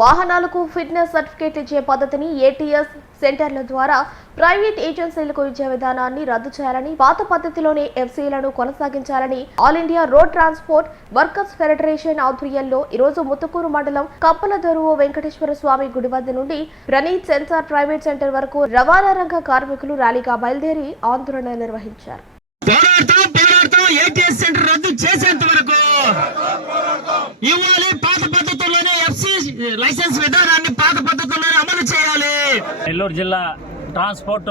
వాహనాలకు fitness certificate ఇచ్చే పద్ధతిని ఏటీఎస్ సెంటర్ల ద్వారా ప్రైవేట్ ఏజెన్సీలకు ఇచ్చే విధానాన్ని రద్దు చేయాలని పాత పద్ధతిలోనే ఎఫ్సీలను కొనసాగించాలని all India road transport workers federation ఆధ్వర్యంలో ఈరోజు ముత్తుకూరు మండలం కప్పల దొరువు వెంకటేశ్వర స్వామి గుడి వద్ద నుండి ప్రణీత్ సెన్సార్ ప్రైవేట్ సెంటర్ వరకు రవాణా రంగ కార్మికులు ర్యాలీగా బయలుదేరి ఆందోళన నిర్వహించారు పోరాడుతూ పోరాడుతూ ఏటీఎస్ సెంటర్ రద్దు చేసేంత వరకు ఇవ్వాలి పాత పద్ధతుల్లోనే ఎఫ్సి లైసెన్స్ విధానాన్ని పాత పద్ధతుల్లోనే అమలు చేయాలి నెల్లూరు జిల్లా ట్రాన్స్పోర్ట్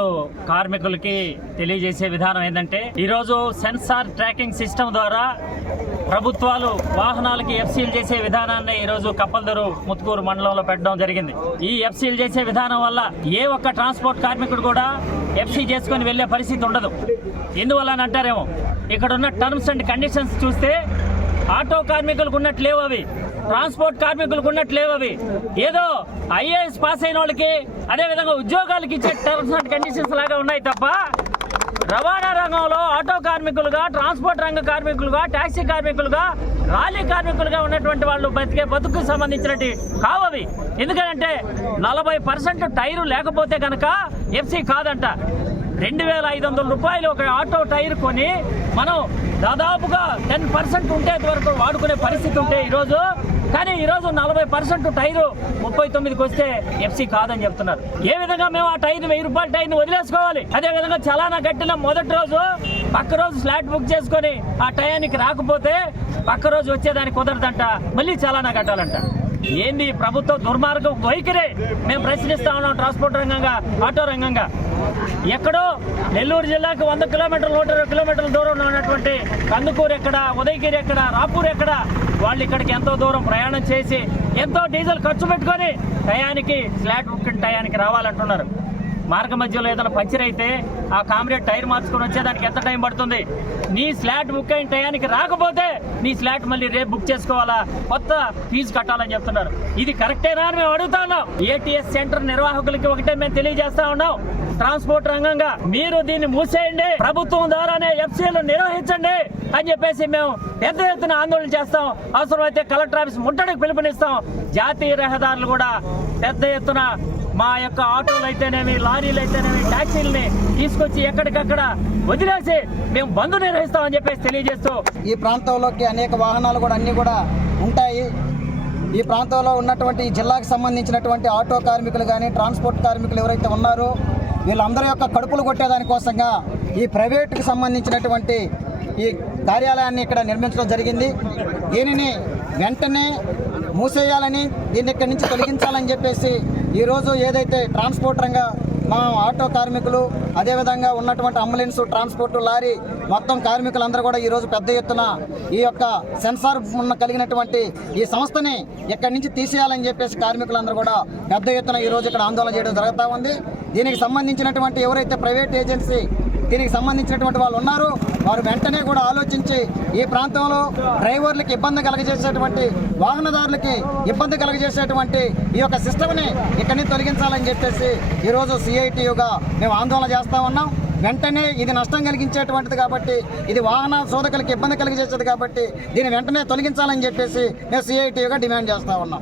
కార్మికులకి తెలియజేసే విధానం ఏంటంటే ఈరోజు సెన్సార్ ట్రాకింగ్ సిస్టమ్ ద్వారా ప్రభుత్వాలు వాహనాలకి ఎఫ్సీలు చేసే విధానాన్ని ఈరోజు కప్పల్దరు ముత్తుకూరు మండలంలో పెట్టడం జరిగింది. ఈ ఎఫ్సీలు చేసే విధానం వల్ల ఏ ఒక్క ట్రాన్స్పోర్ట్ కార్మికుడు కూడా ఎఫ్సీ చేసుకొని వెళ్ళే పరిస్థితి ఉండదు. ఎందువల్ల అని అంటారేమో ఇక్కడ ఉన్న టర్మ్స్ అండ్ కండిషన్స్ చూస్తే ఆటో కార్మికులకు ఉన్నట్లేవు అవి. ట్రాన్స్పోర్ట్ కార్మికులకు ఉన్నట్లు అవి. ఏదో ఐఏఎస్ పాస్ అయిన వాళ్ళకి అదే విధంగా ఉద్యోగాలకు ఇచ్చే టర్మ్స్ అండ్ కండిషన్స్ లాగా ఉన్నాయి తప్ప రవాణా రంగంలో ఆటో కార్మికులుగా ట్రాన్స్పోర్ట్ రంగ కార్మికులుగా టాక్సీ కార్మికులుగా రాలీ కార్మికులుగా ఉన్నటువంటి వాళ్ళు బతికే బతుకు సంబంధించినవి కావవి ఎందుకంటే నలభై పర్సెంట్ టైరు లేకపోతే కనుక ఎఫ్సీ కాదంట. రెండు వేల ఐదు వందల రూపాయలు ఒక ఆటో టైర్ కొని మనం దాదాపుగా టెన్ పర్సెంట్ ఉంటే వరకు వాడుకునే పరిస్థితి ఉంటే ఈరోజు కానీ ఈరోజు నలభై పర్సెంట్ టైరు ముప్పై తొమ్మిదికి వస్తే ఎఫ్సీ కాదని చెప్తున్నారు. ఏ విధంగా మేము ఆ టైర్ వెయ్యి రూపాయల టైర్ని వదిలేసుకోవాలి? అదే విధంగా చలానా కట్టిన మొదటి రోజు పక్క రోజు ఫ్లాట్ బుక్ చేసుకొని ఆ టయానికి రాకపోతే పక్క రోజు వచ్చేదానికి కుదరదంట. మళ్ళీ చలానా కట్టాలంట. ఏంది ప్రభుత్వ దుర్మార్గం వైఖరే? మేము ప్రశ్నిస్తా ఉన్నాం ట్రాన్స్పోర్ట్ రంగంగా ఆటో రంగంగా. ఎక్కడో నెల్లూరు జిల్లాకు వంద కిలోమీటర్లు నూట ఇరవై కిలోమీటర్ల దూరంలో ఉన్నటువంటి కందుకూరు ఎక్కడ ఉదయగిరి ఎక్కడ రాపూర్ ఎక్కడ వాళ్ళు ఇక్కడికి ఎంతో దూరం ప్రయాణం చేసి ఎంతో డీజిల్ ఖర్చు పెట్టుకొని టయానికి ఫ్లాట్ బుకింగ్ టయానికి రావాలంటున్నారు. మార్గ మధ్యలో ఏదైనా పంచర్ అయితే ఆ కామ్రేడ్ టైర్ మార్చుకొని వచ్చేదానికి ఎంత టైం పడుతుంది? నీ స్లాట్ బుక్ అయిన టయానికి రాకపోతే నీ స్లాట్ మళ్ళీ రేపు బుక్ చేసుకోవాలా? కొత్త ఫీజు కట్టాలని చెప్తున్నారు. ఇది కరెక్టేనా అని మేము అడుగుతా ఉన్నాం. ఏటీఎస్ సెంటర్ నిర్వాహకులకి ఒకటే మేము తెలియజేస్తా ఉన్నాం. ట్రాన్స్పోర్ట్ రంగంగా మీరు దీన్ని మూసేయండి. ప్రభుత్వం ద్వారానే ఎఫ్సీలు నిర్వహించండి అని చెప్పేసి మేము పెద్ద ఎత్తున ఆందోళన చేస్తాం. అవసరమైతే కలెక్టర్ ఆఫీస్ ముట్టడికి పిలుపునిస్తాం. జాతీయ రహదారులు కూడా పెద్ద ఎత్తున మా యొక్క ఆటోలు అయితేనేమి లారీలు అయితేనేమి ట్యాక్సీలని తీసుకొచ్చి ఎక్కడికక్కడ వదిలేసి మేము బంద్ నిర్వహిస్తామని చెప్పేసి తెలియజేస్తూ ఈ ప్రాంతంలోకి అనేక వాహనాలు కూడా అన్నీ కూడా ఉంటాయి. ఈ ప్రాంతంలో ఉన్నటువంటి ఈ జిల్లాకు సంబంధించినటువంటి ఆటో కార్మికులు కానీ ట్రాన్స్పోర్ట్ కార్మికులు ఎవరైతే ఉన్నారో వీళ్ళందరి యొక్క కడుపులు కొట్టేదానికోసంగా ఈ ప్రైవేట్కి సంబంధించినటువంటి ఈ కార్యాలయాన్ని ఇక్కడ నిర్మించడం జరిగింది. దీనిని వెంటనే మూసేయాలని దీన్ని ఇక్కడి నుంచి తొలగించాలని చెప్పేసి ఈరోజు ఏదైతే ట్రాన్స్పోర్ట్ రంగ మా ఆటో కార్మికులు అదేవిధంగా ఉన్నటువంటి అంబులెన్స్ ట్రాన్స్పోర్ట్ లారీ మొత్తం కార్మికులందరూ కూడా ఈరోజు పెద్ద ఎత్తున ఈ యొక్క సెన్సార్ ఉన్న కలిగినటువంటి ఈ సంస్థని ఇక్కడి నుంచి తీసేయాలని చెప్పేసి కార్మికులందరూ కూడా పెద్ద ఎత్తున ఈరోజు ఇక్కడ ఆందోళన చేయడం జరుగుతూ ఉంది. దీనికి సంబంధించినటువంటి ఎవరైతే ప్రైవేట్ ఏజెన్సీ దీనికి సంబంధించినటువంటి వాళ్ళు ఉన్నారు వారు వెంటనే కూడా ఆలోచించి ఈ ప్రాంతంలో డ్రైవర్లకు ఇబ్బంది కలగజేసేటువంటి వాహనదారులకి ఇబ్బంది కలగజేసేటువంటి ఈ యొక్క సిస్టమ్ని ఇక్కడి నుంచి తొలగించాలని చెప్పేసి ఈరోజు సిఐటియుగా మేము ఆందోళన చేస్తూ ఉన్నాం. వెంటనే ఇది నష్టం కలిగించేటువంటిది కాబట్టి ఇది వాహన శోధకులకు ఇబ్బంది కలిగజేసేది కాబట్టి దీన్ని వెంటనే తొలగించాలని చెప్పేసి మేము సిఐటియుగా డిమాండ్ చేస్తూ ఉన్నాం.